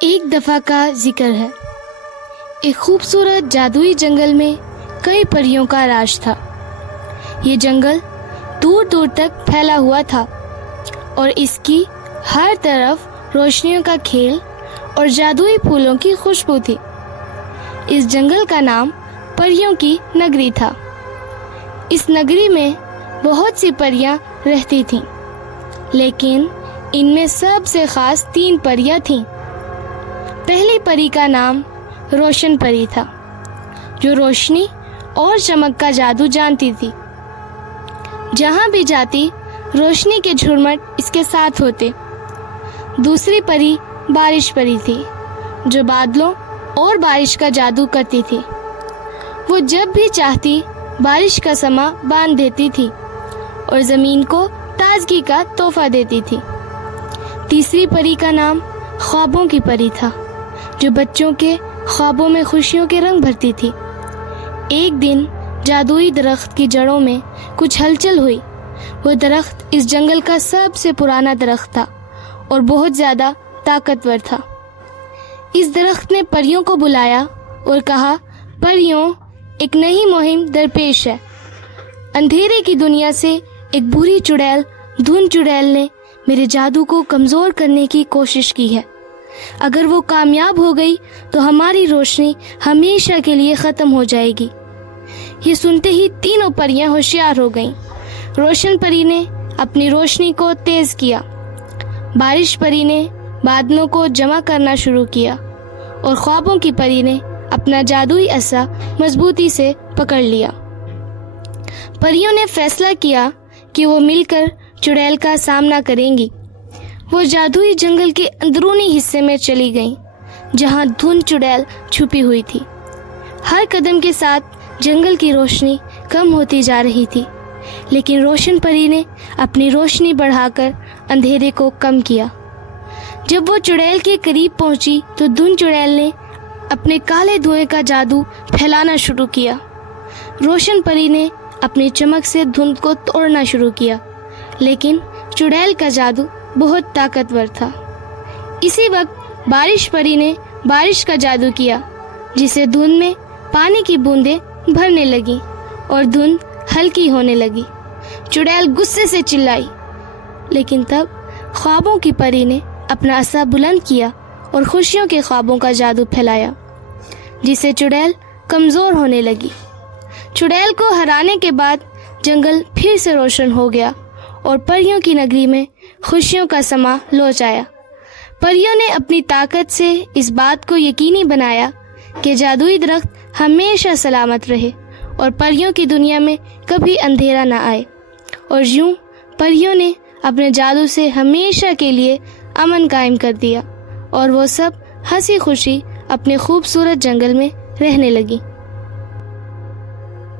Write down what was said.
ایک دفعہ کا ذکر ہے۔ ایک خوبصورت جادوئی جنگل میں کئی پریوں کا راج تھا۔ یہ جنگل دور دور تک پھیلا ہوا تھا اور اس کی ہر طرف روشنیوں کا کھیل اور جادوئی پھولوں کی خوشبو تھی۔ اس جنگل کا نام پریوں کی نگری تھا۔ اس نگری میں بہت سی پریاں رہتی تھیں، لیکن ان میں سب سے خاص 3 پریاں تھیں۔ پہلی پری کا نام روشن پری تھا، جو روشنی اور چمک کا جادو جانتی تھی۔ جہاں بھی جاتی روشنی کے جھرمٹ اس کے ساتھ ہوتے۔ دوسری پری بارش پری تھی، جو بادلوں اور بارش کا جادو کرتی تھی۔ وہ جب بھی چاہتی بارش کا سماں باندھ دیتی تھی اور زمین کو تازگی کا تحفہ دیتی تھی۔ تیسری پری کا نام خوابوں کی پری تھا، جو بچوں کے خوابوں میں خوشیوں کے رنگ بھرتی تھی۔ ایک دن جادوئی درخت کی جڑوں میں کچھ ہلچل ہوئی۔ وہ درخت اس جنگل کا سب سے پرانا درخت تھا اور بہت زیادہ طاقتور تھا۔ اس درخت نے پریوں کو بلایا اور کہا، پریوں، ایک نئی مہم درپیش ہے۔ اندھیرے کی دنیا سے ایک بری چڑیل دھن چڑیل نے میرے جادو کو کمزور کرنے کی کوشش کی ہے۔ اگر وہ کامیاب ہو گئی تو ہماری روشنی ہمیشہ کے لیے ختم ہو جائے گی۔ یہ سنتے ہی تینوں پریاں ہوشیار ہو گئیں۔ روشن پری نے اپنی روشنی کو تیز کیا، بارش پری نے بادلوں کو جمع کرنا شروع کیا اور خوابوں کی پری نے اپنا جادوئی عصا مضبوطی سے پکڑ لیا۔ پریوں نے فیصلہ کیا کہ وہ مل کر چڑیل کا سامنا کریں گی۔ وہ جادوئی جنگل کے اندرونی حصے میں چلی گئیں، جہاں دھن چڑیل چھپی ہوئی تھی۔ ہر قدم کے ساتھ جنگل کی روشنی کم ہوتی جا رہی تھی، لیکن روشن پری نے اپنی روشنی بڑھا کر اندھیرے کو کم کیا۔ جب وہ چڑیل کے قریب پہنچی تو دھن چڑیل نے اپنے کالے دھوئیں کا جادو پھیلانا شروع کیا۔ روشن پری نے اپنی چمک سے دھند کو توڑنا شروع کیا، لیکن چڑیل کا جادو بہت طاقتور تھا۔ اسی وقت بارش پری نے بارش کا جادو کیا، جسے دھند میں پانی کی بوندیں بھرنے لگیں اور دھند ہلکی ہونے لگی۔ چڑیل غصے سے چلائی، لیکن تب خوابوں کی پری نے اپنا عصا بلند کیا اور خوشیوں کے خوابوں کا جادو پھیلایا، جسے چڑیل کمزور ہونے لگی۔ چڑیل کو ہرانے کے بعد جنگل پھر سے روشن ہو گیا اور پریوں کی نگری میں خوشیوں کا سماں لوٹ آیا۔ پریوں نے اپنی طاقت سے اس بات کو یقینی بنایا کہ جادوئی درخت ہمیشہ سلامت رہے اور پریوں کی دنیا میں کبھی اندھیرا نہ آئے۔ اور یوں پریوں نے اپنے جادو سے ہمیشہ کے لیے امن قائم کر دیا اور وہ سب ہنسی خوشی اپنے خوبصورت جنگل میں رہنے لگی۔